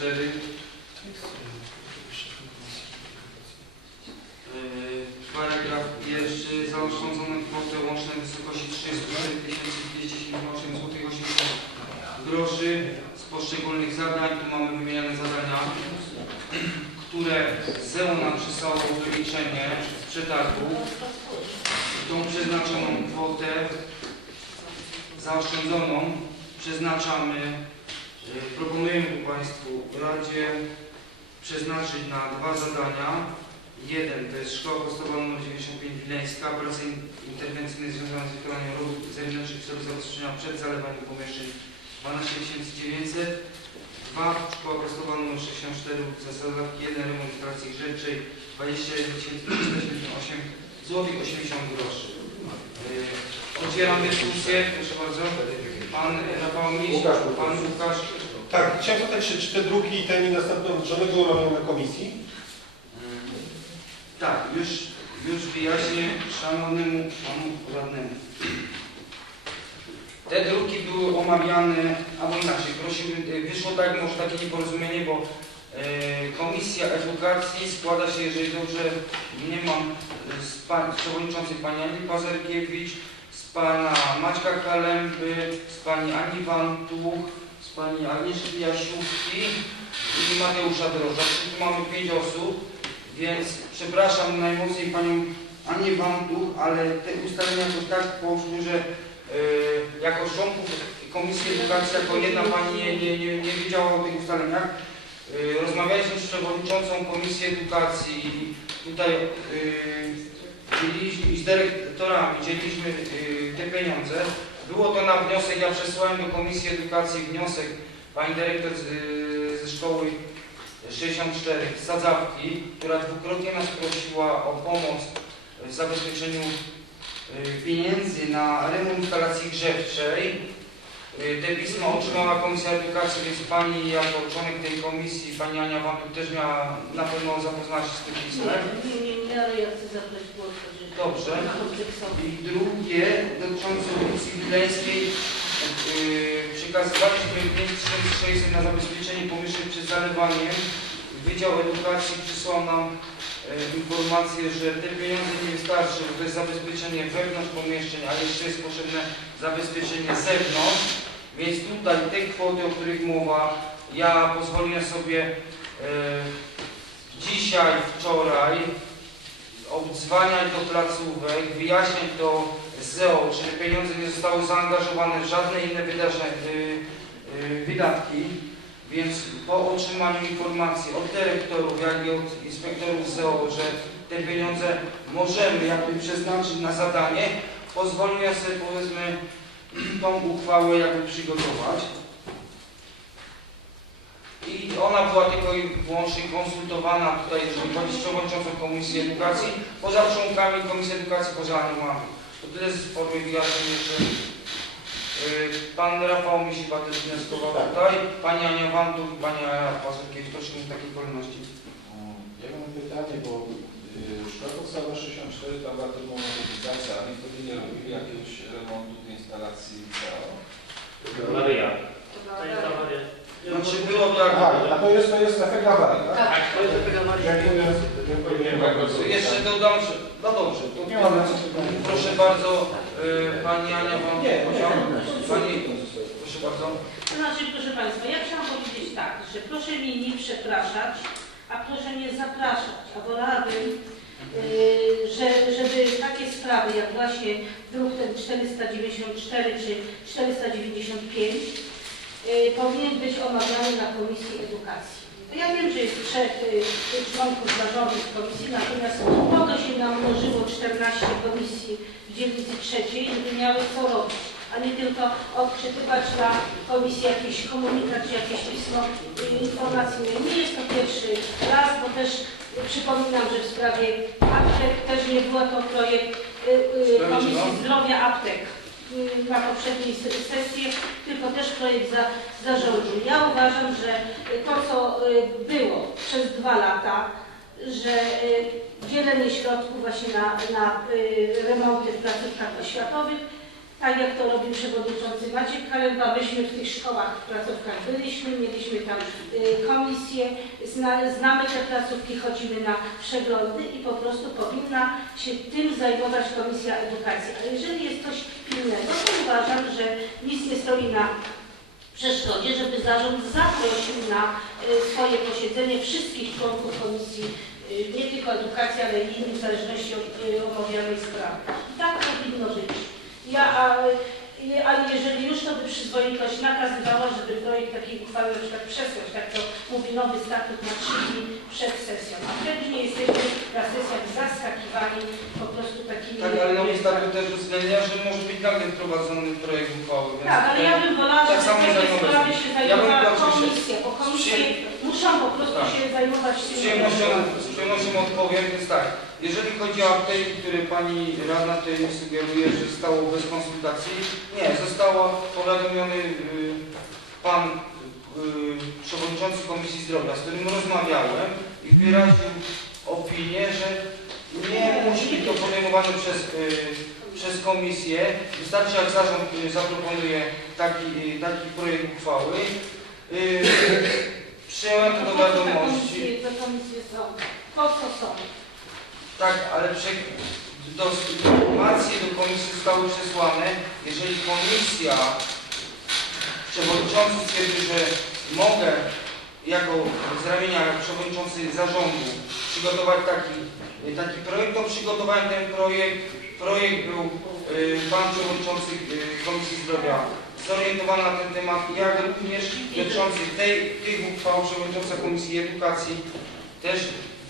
64. Yy, Paragraf pierwszy. Zaoszczędzoną kwotę łączną w wysokości 34 278 zł 80 groszy z poszczególnych zadań. Tu mamy wymieniane zadania, które ZEO nam przysłało w wyliczenie z przetargu. Tą przeznaczoną kwotę zaoszczędzoną przeznaczamy, proponujemy Państwu Radzie przeznaczyć na dwa zadania. Jeden to jest Szkoła Podstawowa nr 95 Wileńska, prace in- interwencyjne związane z wykonaniem robót zewnętrznych w celu zabezpieczenia przed zalewaniem pomieszczeń 12 900. Dwa Szkoła Podstawowa nr 64 Zasadawki 1 remont instalacji grzewczej 21 378 zł 80 groszy. Y, Otwieram dyskusję, proszę bardzo. Pan Rafał Miś, Łukasz. pan Łukasz. Tak, chciałem zapytać, czy, czy te druki i ten i następne żadne były omawiane na komisji? Mm, Tak, już, już wyjaśnię szanownemu panu radnemu. Te druki były omawiane, albo inaczej, prosimy, y, wyszło tak, może takie nieporozumienie, bo e, Komisja Edukacji składa się, jeżeli dobrze nie mam, y, z, pan, z przewodniczącej pani Ani Pazerkiewicz, z pana Maćka Kalęby, z pani Ani Wantuch, z pani Agnieszki Jasiówki i Mateusza Droża. Tu mamy pięć osób, więc przepraszam najmocniej panią Anię Wantuch, ale te ustalenia to tak poszły, że e, jako członków Komisji Edukacji, jako jedna pani nie, nie, nie, nie wiedziała o tych ustaleniach. E, rozmawialiśmy z przewodniczącą Komisji Edukacji i tutaj e, i z dyrektorami dzieliliśmy e, te pieniądze. Było to na wniosek, ja przesłałem do Komisji Edukacji wniosek pani dyrektor z, e, ze szkoły 64 z Sadzawki, która dwukrotnie nas prosiła o pomoc w zabezpieczeniu y, pieniędzy na remont instalacji grzewczej. Y, Te pisma otrzymała Komisja Edukacji, więc Pani jako członek tej komisji, Pani Ania Wątek też miała na pewno zapoznać się z tym pismem. Nie, nie, nie, ale ja chcę zabrać głos. Dobrze. I drugie dotyczące ulicy Wileńskiej yy, przekazywaliśmy 5600 na zabezpieczenie pomieszczeń przed zalewaniem. Wydział Edukacji przysłał nam informację, że te pieniądze nie wystarczy, bo to jest zabezpieczenie wewnątrz pomieszczeń, a jeszcze jest potrzebne zabezpieczenie zewnątrz. Więc tutaj te kwoty, o których mowa, ja pozwoliłem sobie yy, dzisiaj, wczoraj obdzwaniać do placówek, wyjaśniać do ZEO, czy pieniądze nie zostały zaangażowane w żadne inne wydarzenia, y, y, wydatki, więc po otrzymaniu informacji od dyrektorów, jak i od inspektorów ZEO, że te pieniądze możemy jakby przeznaczyć na zadanie, pozwoliłem sobie powiedzmy tą uchwałę jakby przygotować. I ona była tylko i wyłącznie konsultowana tutaj, jeżeli chodzi z przewodniczącą Komisji Edukacji, poza członkami Komisji Edukacji, poza animami. To tyle z formy wyjaśnień jeszcze. Yy, Pan Rafał Misiba też wnioskował tutaj, Pani Ania Wandów i Pani Ania Pazurkiewicz, proszę mi w takiej kolejności. Ja mam pytanie, bo y, szkoła podstawowa 64 tam była tylko modernizacja, a wtedy nie robili jakiegoś remontu tej instalacji liceum. Maryja. Znaczy było tak, a to jest, to jest efekt awarii, tak? Tak, To jest efekt awarii. Dziękuję. Dziękuję. jeszcze dodam, że, no dobrze, to Nie mam na co proszę bardzo, yy, Pani Ania Wandów, Nie, Pani, proszę bardzo. To znaczy, proszę Państwa, ja chciałam powiedzieć tak, że proszę mnie nie przepraszać, a proszę mnie zapraszać, a wolałabym, yy, że, żeby takie sprawy jak właśnie druk ten 494 czy 495 yy, powinien być omawiany na Komisji Edukacji. Ja wiem, że jest trzech yy, członków zarządu komisji, natomiast po to się namnożyło 14 komisji w dzielnicy trzeciej, żeby miały co robić a nie tylko odczytywać na komisji jakiś komunikat czy jakieś pismo y, informacyjne. Nie jest to pierwszy raz, bo też y, przypominam, że w sprawie aptek też nie było to projekt y, y, Komisji? Zdrowia Aptek y, na poprzedniej se- sesji, tylko też projekt za, zarządu. Ja uważam, że to, co y, było przez dwa lata, że y, dzielenie środków właśnie na, na y, remonty w placówkach oświatowych tak jak to robi przewodniczący Maciek Kalemba, myśmy w tych szkołach, w placówkach byliśmy, mieliśmy tam y, komisję, zna, znamy te placówki, chodzimy na przeglądy i po prostu powinna się tym zajmować Komisja Edukacji. Ale jeżeli jest coś pilnego, to uważam, że nic nie stoi na przeszkodzie, żeby zarząd zaprosił na y, swoje posiedzenie wszystkich członków komisji, y, nie tylko edukacji, ale i innych w zależności od omawianej sprawy. I tak powinno być. Ja, a, ale jeżeli już to by przyzwoitość nakazywała, żeby projekt takiej uchwały na przykład przesłać, tak to mówi nowy statut na trzy dni przed sesją. A wtedy nie jesteśmy na sesjach zaskakiwani po prostu takimi... Tak, ale nowy statut też uwzględnia, że może być nagle wprowadzony projekt uchwały. Tak, ale ja bym wolała, tak żeby takie sprawy się. Ja zajmowała oczywiście komisja, bo muszą po prostu Tak. się zajmować Z tym. przyjemnością, z przyjemnością odpowiem, więc tak, jeżeli chodzi o apteki, które Pani Radna tutaj sugeruje, że zostało bez konsultacji, nie, zostało powiadomiony y, Pan y, Przewodniczący Komisji Zdrowia, z którym rozmawiałem i wyraził opinię, że nie musi być to podejmowane przez, y, przez Komisję, wystarczy jak zarząd y, zaproponuje taki, y, taki projekt uchwały. Y, Przyjąłem to do wiadomości. Te komisje są. Po co są? Tak, ale do... informacje do komisji zostały przesłane. Jeżeli komisja, przewodniczący stwierdził, że mogę jako z ramienia przewodniczący zarządu przygotować taki, taki projekt, to przygotowałem ten projekt. Projekt był y, pan przewodniczący y, Komisji Zdrowia zorientowany na ten temat, jak również dotyczący tej, tych uchwał przewodnicząca Komisji Edukacji też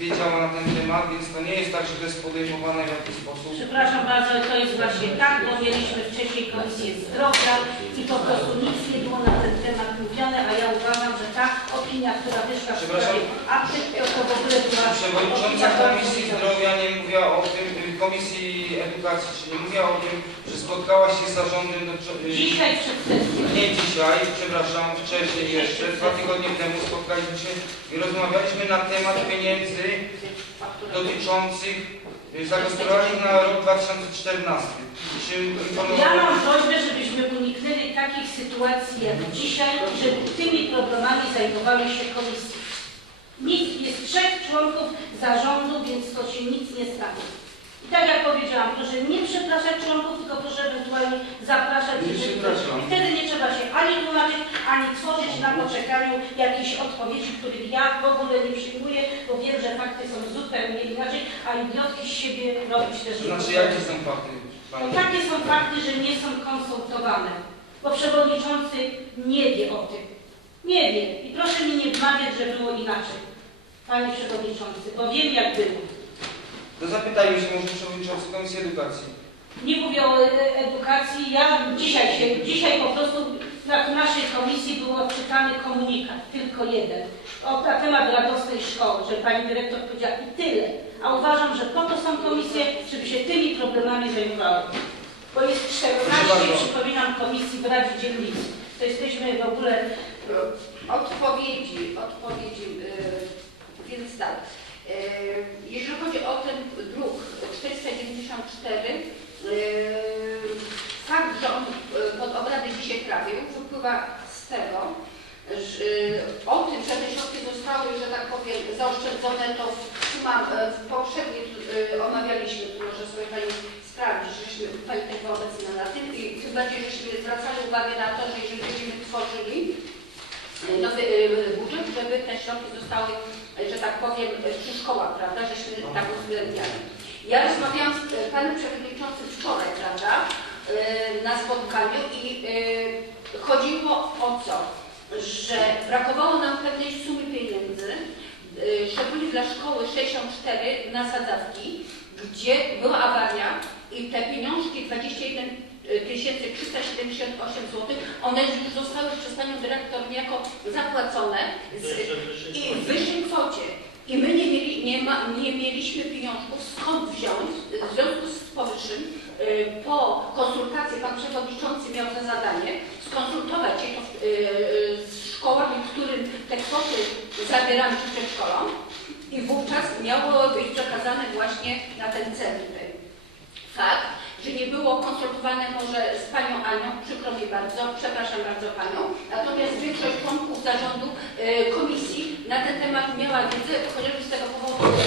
wiedziała na ten temat, więc to nie jest tak, że to jest podejmowane w jakiś sposób. Przepraszam bardzo, to jest właśnie tak, bo mieliśmy wcześniej Komisję Zdrowia i po prostu nic nie było na ten temat mówione, a ja uważam, że ta opinia, która wyszła w sprawie aptek, to, w ogóle była Przewodnicząca Komisji Zdrowia nie mówiła o tym, Komisji Edukacji, czyli mówiła o tym, że spotkała się z zarządem do, y, Dzisiaj przed sesją. Nie dzisiaj, przepraszam, wcześniej jeszcze, dwa tygodnie temu spotkaliśmy się i rozmawialiśmy na temat pieniędzy dotyczących y, zagospodarowanych na rok 2014. Czy Ja mam prośbę, żebyśmy uniknęli takich sytuacji jak dzisiaj, żeby tymi problemami zajmowały się komisje. Nic, jest trzech członków zarządu, więc to się nic nie stanie. Tak jak powiedziałam, proszę nie przepraszać członków, tylko proszę ewentualnie zapraszać. Nie jeżeli- przepraszam. I wtedy nie trzeba się ani tłumaczyć, ani tworzyć na poczekaniu jakichś odpowiedzi, których ja w ogóle nie przyjmuję, bo wiem, że fakty są zupełnie inaczej, a idiotki z siebie robić też nie znaczy, jakie są fakty? No takie są fakty, że nie są konsultowane, bo przewodniczący nie wie o tym. Nie wie. I proszę mi nie wmawiać, że było inaczej. Panie przewodniczący, bo wiem jak było. To zapytajmy się może Przewodniczący Komisji Edukacji. Nie mówię o e- edukacji. Ja dzisiaj się, dzisiaj po prostu na naszej komisji był odczytany komunikat, tylko jeden, o, na temat radosnej szkoły, że pani dyrektor powiedziała i tyle. A uważam, że po to są komisje, żeby się tymi problemami zajmowały. Bo jest 14, bardzo. przypominam, komisji w Radzie Dzielnicy. To jesteśmy w ogóle Odpowiedzi, odpowiedzi, yy, więc tak. Yy, jeżeli chodzi o ten druk 494, yy, fakt, że on yy, pod obrady dzisiaj trafił, wypływa z tego, że, o tym, że te środki zostały, że tak powiem, zaoszczędzone, to mam, w poprzednim yy, omawialiśmy, może sobie Pani sprawdzić, żeśmy Pani też była na tym i tym bardziej, żeśmy zwracali uwagę na to, że jeżeli będziemy tworzyli nowy y, budżet, żeby te środki zostały, że tak powiem, przy szkołach, prawda, żeśmy tak uwzględniali. Ja rozmawiałam z y, panem przewodniczącym wczoraj, prawda, y, na spotkaniu i y, chodziło o co? Że brakowało nam pewnej sumy pieniędzy, szczególnie dla szkoły 64 na sadzawki, gdzie była awaria i te pieniążki 21 378 zł, one już zostały przez Panią Dyrektor niejako zapłacone z, i w wyższej kwocie. I my nie, mieli, nie, ma, nie mieliśmy pieniążków. Skąd wziąć, w związku z powyższym y, po konsultacji Pan Przewodniczący miał za zadanie skonsultować się to y, y, z szkołami, którym te kwoty zabieramy czy przedszkolom i wówczas miało być przekazane właśnie na ten cel tutaj. Że nie było konsultowane może z Panią Anią, przykro mi bardzo, przepraszam bardzo Panią, natomiast większość członków zarządu e, komisji na ten temat miała wiedzę, chociażby z tego powodu, że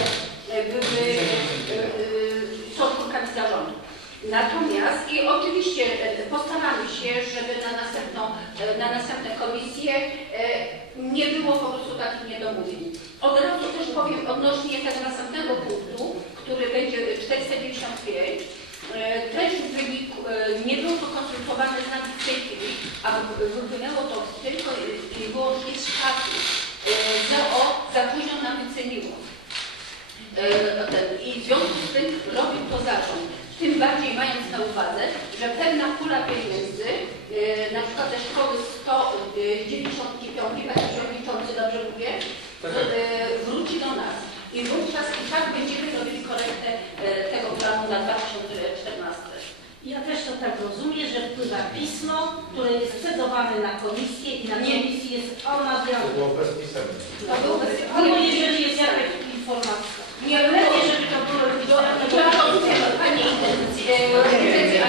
e, e, są członkami zarządu. Natomiast i oczywiście postaramy się, żeby na następną, na następne komisje nie było po prostu takich niedomówień. Od razu też powiem odnośnie tego następnego punktu, który będzie 495. e, Też w wyniku, e, nie było to konsultowane z nami w tej chwili, a wypłynęło to tylko i wyłącznie z czasu. E, ZOO za późno nam wyceniło. E, I w związku z tym robił to zarząd. Tym bardziej mając na uwadze, że pewna pula pieniędzy, e, na przykład ze szkoły 195, panie przewodniczący, dobrze mówię, Tak, e, wróci do nas. I wówczas i tak będziemy robili korektę e, tego planu na 2014. Ja też to tak rozumiem, że wpływa pismo, które jest scedowane na komisję i na Nie. komisji jest omawiane. było bez pisemnych. To był Albo jeżeli jest jakaś informacja. Nie, Lepiej, żeby to było do, pisane, do, bo do, Panie intencji, e, a nie Nie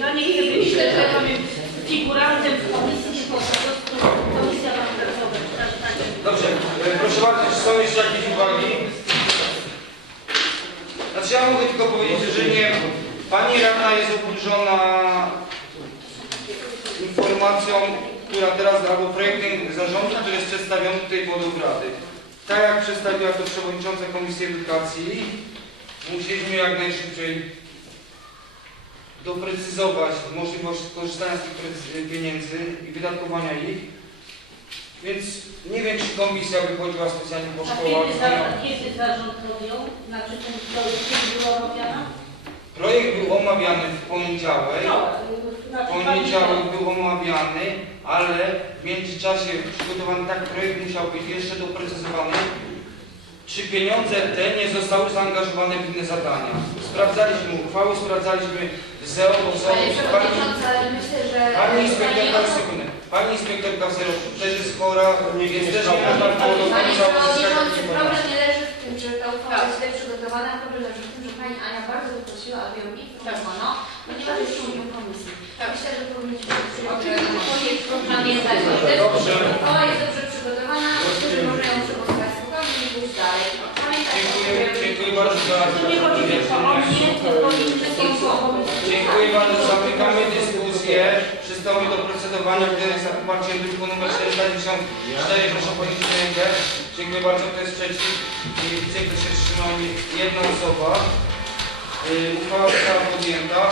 ja nie chcę być figurantem w komisji, tylko po prostu komisja ma pracować. Tak, tak. Dobrze, e, proszę bardzo, czy są jeszcze jakieś uwagi? Znaczy ja mogę tylko powiedzieć, że nie, Pani radna jest oburzona informacją, która teraz, albo projektem zarządu, który jest przedstawiony tutaj pod obrady. Tak jak przedstawiła to przewodnicząca Komisji Edukacji, musieliśmy jak najszybciej doprecyzować możliwość korzystania z tych pieniędzy i wydatkowania ich. Więc nie wiem, czy komisja wychodziła specjalnie po A szkołach. kiedy, za, kiedy zarząd robią? Znaczy ten projekt kiedy była robiona? Projekt był omawiany w poniedziałek. No, W poniedziałek był omawiany, ale w międzyczasie przygotowany tak projekt musiał być jeszcze doprecyzowany, czy pieniądze te nie zostały zaangażowane w inne zadania. Sprawdzaliśmy uchwały, sprawdzaliśmy ZEO, ZEO, Panie pani, że... pani inspektorka, sekundę, pani inspektorka w ZEO też jest chora, więc też nie można było do końca uzyskać Przewodniczący, informacji. Uchwała jest źle przygotowana, problem leży w tym, że Pani Ania bardzo poprosiła, aby ją informowano, ponieważ jest członkiem komisji. Myślę, że powinniśmy. Pamiętać o tym, że uchwała jest dobrze przygotowana, którzy można ją przegłosować spokojnie i pójść dalej. Dziękuję, dziękuję bardzo za Tu nie chodzi tylko o mnie, tylko i wszystkim Dziękuję bardzo. Zamykamy dyskusję. Przystąpimy do procedowania, które jest na poparcie druku nr 494. Proszę podnieść rękę. Dziękuję bardzo. Kto jest przeciw? Nie widzę, kto się wstrzymał. Jedna osoba. Yy, Uchwała została podjęta.